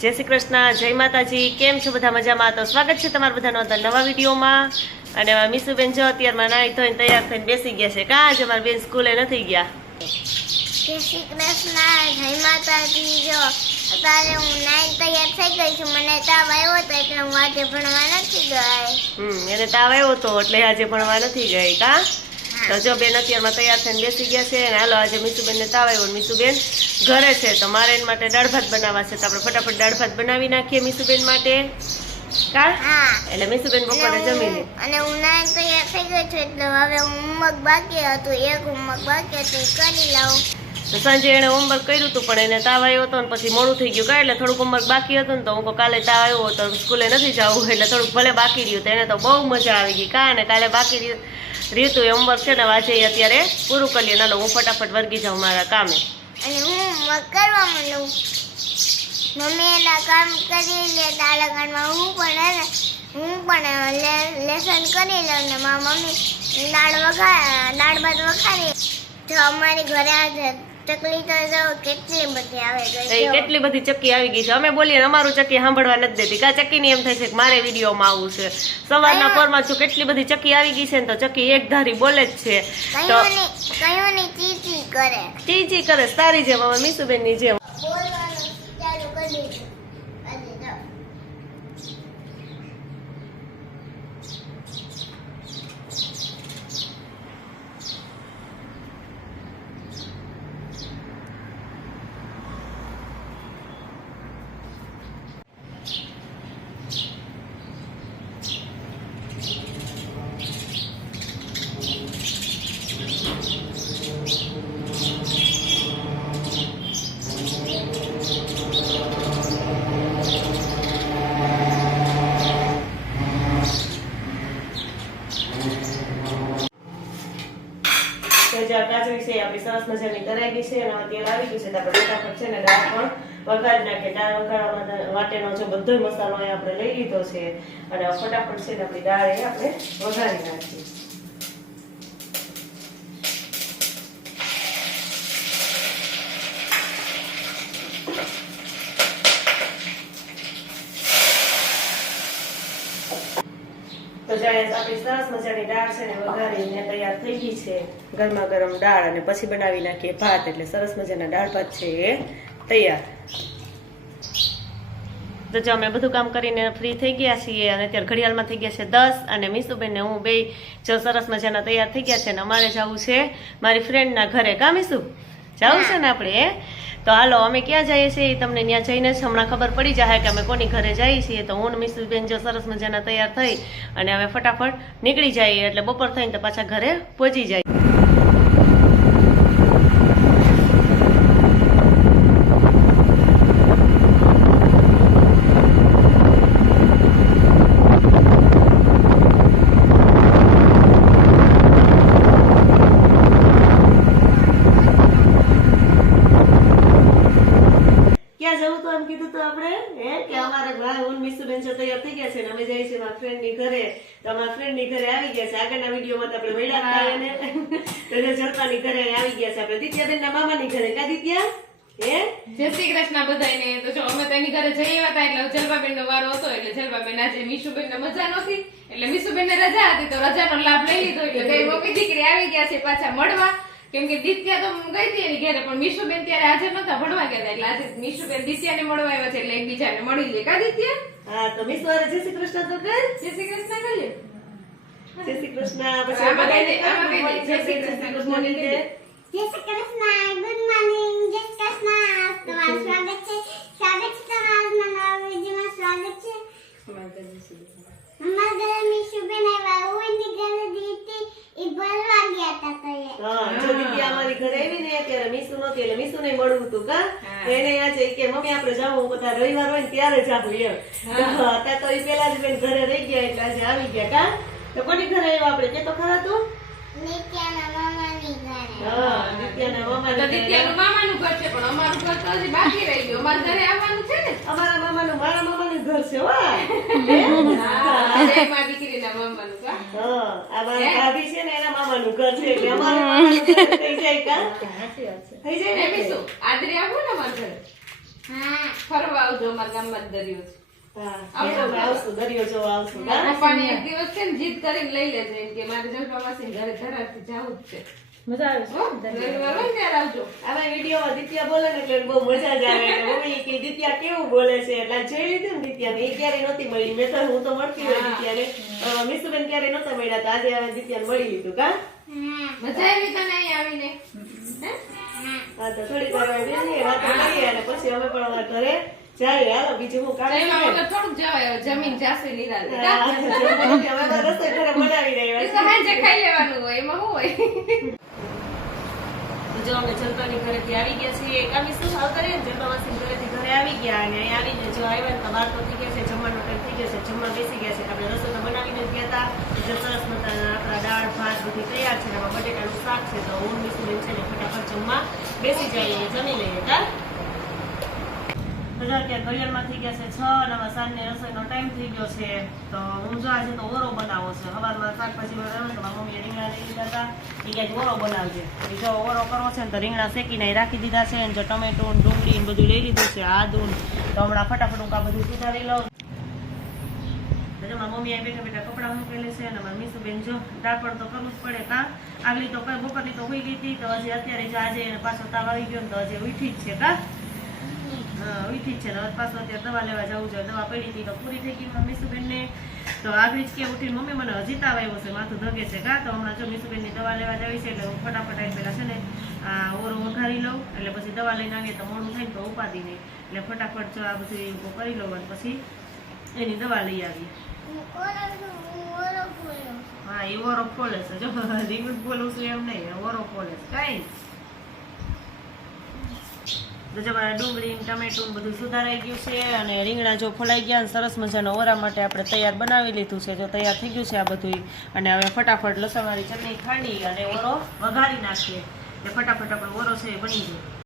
જય શ્રી કૃષ્ણ, જય માતાજી। કેમ છો બધા? મજામાં? તો સ્વાગત છે તમારું બધાનો નવા વિડીયોમાં। અને મીસુબેન જો અત્યારમાં નાઈ ધોઈને તૈયાર થઈને બેસી ગયા છે। કાં જ અમારા બેન સ્કૂલે નથી ગયા। જય શ્રી કૃષ્ણ, જય માતાજી। જો અત્યારે હું નાઈ તૈયાર થઈ ગઈ છું। મને તાવ આવ્યો હતો એટલે હું આજે ભણવા નથી ગઈ। એને તાવ આવ્યો હતો એટલે આજે ભણવા નથી ગઈ। કાં? તો જો બેન અત્યારમાં તૈયાર થઈને બેસી ગયા છે। અને હાલો આજે મીસુબેનને તાવ આવ્યો, મીસુબેન ઘરે છે તો મારે એના માટે દાળ ભાત બનાવવા છે। તો આપણે ફટાફટ દાળ ભાત બનાવી નાખીએ મીસુબેન માટે। કાં? એટલે મીસુબેન બપોરે જમી લે। અને હું નાઈ તૈયાર થઈ ગઈ છું એટલે હવે હોમવર્ક બાકી હતું, એક હોમવર્ક બાકી હતું કરી લઉં। તો સાંજે એને હોમવર્ક કર્યું હતું પણ એને તાવ આવ્યો હતો ને પછી મોડું થઈ ગયું કાં, એટલે થોડુંક હોમવર્ક બાકી હતું ને તો હું કાલે તાવ આવ્યો હતો સ્કૂલે નથી જવું એટલે થોડુંક ભલે બાકી રહ્યું તો એને તો બહુ મજા આવી ગઈ। કાં? અને કાલે બાકી રહ્યું તો એ હોમવર્ક છે ને આજે અત્યારે પૂરું કરી લે। નાલો હું ફટાફટ વર્ગી જાઉં મારા કામે। અને હું હોમવર્ક કરવા માંડું। મમ્મી એના કામ કરી લે તાલકાનમાં હું પણ લેસન કરી લઉં ને મારા મમ્મી દાળ ભાત વઘારી। તો અમારી ઘરે આજે ચકલી તો જો કેટલી બધી આવે ગઈ, કેટલી બધી ચક્કી આવી ગઈ છે। અમે બોલીએ અમારું ચક્કી સાંભળવા નથી દેતી। કા ચક્કીની એમ થાય છે કે મારે વિડીયોમાં આવવું છે। સવારના પોરમાં છું કેટલી બધી ચક્કી આવી ગઈ છે ને તો ચક્કી એક ધારી બોલે જ છે। તો કયું ની ચીચી કરે, ચીચી કરે તારી જેમ, હવે મીસુબેન ની જેમ બોલવાનું ચાલુ કરી દીધું। આજે જો કાચરી છે આપણી સરસ મજાની કરાઈ ગઈ છે અને તેલ આવી ગયું છે તો આપણે ફટાફટ છે ને દાળ પણ વઘારી નાખીએ। દાળ વઘારવા માટેનો જો બધો મસાલો આપણે લઈ લીધો છે અને ફટાફટ છે ને આપણી દાળ આપણે વઘારી નાખીએ। તો જ્યારે આપણી સરસ મજાની દાળ છે ને વઘારીને તૈયાર થઈ ગઈ છે, ગરમા ગરમ દાળ અને પછી બનાવી નાખીએ ભાત, એટલે સરસ મજાના દાળ ભાત છે એ તૈયાર। તો જો અમે બધું કામ કરીને ફ્રી થઈ ગયા છીએ અને અત્યારે ઘડિયાળમાં થઈ ગયા છે 10 અને મીસુબેન ને હું બે જો સરસ મજાના તૈયાર થઈ ગયા છે અને અમારે જવું છે મારી ફ્રેન્ડના ઘરે। કાં મીસુ? જવું છે ને આપણે? તો હાલો અમે ક્યાં જઈએ છીએ તમને ત્યાં જઈને જ હમણાં ખબર પડી જાય કે અમે કોની ઘરે જઈએ છીએ। તો હું મીસુબેન જો સરસ મજાના તૈયાર થઈ અને હવે ફટાફટ નીકળી જઈએ એટલે બપોર થઈને તો પાછા ઘરે પહોંચી જાય। તૈયાર થઈ ગયા છે ને અમે જઈએ છીએ મારા ફ્રેન્ડ ની ઘરે। તો અમારા ફ્રેન્ડ ની ઘરે આવી ગયા છે, આગળના વિડીયોમાં આપણે વેડા થાય ને તો જલપાની ઘરે આવી ગયા છે આપણે દિત્યાબેન ના મામા ની ઘરે। કા દિત્યા? જય શ્રી કૃષ્ણ બધાને। તો જો અમે તો એની ઘરે જઈ આવ્યા હતા એટલે જલપાબેન નો વારો હતો એટલે જલપાબેન આજે મીશુબેન ને મજા નહોતી એટલે મીશુબેન ને રજા હતી તો રજાનો લાભ લઈ લીધો એટલે બે મોટી દીકરી આવી ગયા છે પાછા મળવા। કેમ કે દિત્યા તો ગઈ હતી એની ઘરે પણ મીશુબેન ત્યારે આજે નતા ભણવા ગયા હતા એટલે આજે મીશુબેન દિત્યાને મળવા આવ્યા છે એટલે એકબીજાને મળી લે। કા દિત્યા? હા તો મીસુ વારે જય શ્રી કૃષ્ણ તો કર। જય શ્રી કૃષ્ણ કરીએ। જય શ્રી કૃષ્ણ પછી આમાં કહી દે જય શ્રી કૃષ્ણ ગુડ મોર્નિંગ કહી દે। જય શ્રી કૃષ્ણ, ગુડ મોર્નિંગ, જય શ્રી કૃષ્ણ। તમારું સ્વાગત છે તમારા નવા વિડીયોમાં સ્વાગત છે। અમારા ઘરે મીશુબેન આવ્યા, હું એની ઘરે દીધી એ ભરવા ગયા હતા તો હા જો દિત્યા અમારી ઘરે આવી ને ત્યારે મીસુ નહોતી એટલે મીસુ ને મળવું હતું। કા એને આજે કે મમ્મી આપણે જાવું બધા રવિવાર હોય ને ત્યારે જાવું એમ। અત્યારે તો એ પેલા જ બેન ઘરે રહી ગયા એટલે આજે આવી ગયા। કા તો કોની ઘરે આવ્યા આપણે કે તો ખરા તું? નિત્યાના મામાની ઘરે। હા નિત્યાના મામાની ઘરે। દિત્યાનું મામાનું ઘર છે પણ અમારું ઘર તો હજી બાકી રહી ગયું। અમારા ઘરે આવવાનું છે ને? અમારા મામાનું મારા મામાનું ઘર છે। વાહ મારી દીકરીના મામાનું કા? હા આ મારા ભાભી છે ને એના મામાનું ઘર છે એટલે અમારું મામાનું ઘર થઈ જાય કા? થઈ જાય ને આદરી આવો ને અમારા ઘરે। હા ફરવા આવજો અમારા ગામમાં જ દરિયો છે. હા અમે આવશું દરિયો જોવા આવશું કા? મારા પપ્પાને એક દિવસ છે ને જીદ કરીને લઈ લેજો એમ કે મારે જલપા માસી ઘરે ધરાવથી જાવું જ છે. મજા આવે છે રવિવાર હોય ને ત્યારે આવજો. આવા વિડીયોમાં દિત્યા બોલે ને એટલે બહુ મજા જ આવે એટલે મમ્મી કે દિત્યા કેવું બોલે છે એટલે આ જોઈ લીધું ને દિત્યાને એ ક્યારે નહોતી મળી મેં તો હું તો મળતી હોય દિત્યાને મિસુબેન ક્યારે નહોતા મળ્યા તો આજે હવે દિત્યાને મળી લીધું કા? મજા આવી તને અહીં આવીને હે? હા તો થોડીક વાર અમે બેસીએ વાતો કરીએ અને પછી અમે પણ અમારા ઘરે જઈએ. હાલો બીજું હું કામ એમાં છે વગર થોડુંક જવાય હવે જમીન જાશે નિરાંતે. અમે તો રસોઈ ઘરે બનાવી રહ્યા એ તો સાંજે ખાઈ લેવાનું હોય એમાં શું હોય. જો અમે જલપાની ઘરેથી આવી ગયા છીએ કામી શું આવતા રહીએ ને જલપા માસી ઘરેથી ઘરે આવી ગયા અને અહીં આવીને જો આવ્યા ને તો વાર તો થઈ ગયા છે જમવાનો ટાઈમ થઈ ગયો છે જમવા બેસી ગયા છે આપણે રસોઈ તો બનાવીને જ ગયા હતા જો સરસ મજાના આપણા દાળ ભાત બધી તૈયાર છે ને આમાં બટેટાનું શાક છે તો હું મિસુબેન છે ને ફટાફટ જમવા બેસી જઈએ જમી લઈએ કા બધા ત્યાં ઘડિયાળમાં થઈ ગયા છે 6 અને હવે સાંજની રસોઈનો ટાઈમ થઈ ગયો છે તો હું જો આજે તો ઓરો બનાવો છે સવારમાં શાકભાજી બનાવે તો મારી મમ્મીએ રીંગણા લઈ લીધા હતા એ ક્યાંક ઓરો બનાવજે એ જો ઓરો કરવો છે ને તો રીંગણા શેકીને રાખી દીધા છે અને જો ટમેટું ડુંગળી ને બધું લઈ લીધું છે આદુ તો હમણાં ફટાફટ હું આ બધું સુધારી લઉં. મારી મમ્મી આ બેઠા બેઠા કપડાં મૂકેલી છે અને મારી મીસુબેન જો દાપણ તો કરવું જ પડે કા આગલી તો કઈ બપોરની તો હોઈ ગઈ હતી તો હજી અત્યારે જો આજે પાછો તાવ આવી ગયો ને તો હજી ઉઠી જ છે કા ઉઠી જ છે ને પાછો અત્યારે દવા લેવા જવું જોઈએ દવા પડી હતી તો પૂરી થઈ ગઈ મીસુબેનને તો આગળ જ કે ઉઠીને મમ્મી મને હજી તાવ આવ્યો છે માથું ધગે છે કા તો હમણાં જો મીસુબેનની દવા લેવા જાવી છે એટલે હું ફટાફટ આવી પહેલા છે ને આ ઓરો વઘારી લઉં એટલે પછી દવા લઈને આવીએ તો મોડું થાય ને તો ઉપાદી નહીં એટલે ફટાફટ જો આ બધું કરી લઉં અને પછી એની દવા લઈ આવીએ. હા એ ઓરો ફોલે છે જો રીંગણ બોલું છું એમ નહીં ઓરો ફોલે છે કઈ તો જો મારા ડુંગળી ટમેટું બધું સુધારાઈ ગયું છે અને રીંગણા જો ફોલાઈ ગયા સરસ મજાનો ઓરા માટે આપણે તૈયાર બનાવી લીધું છે જો તૈયાર થઈ ગયું છે આ બધું અને હવે ફટાફટ લસણવાળી ચટણી ખાંડી અને ઓરો વઘારી નાખીએ એટલે ફટાફટ આપણો ઓરો છે એ બની જાય.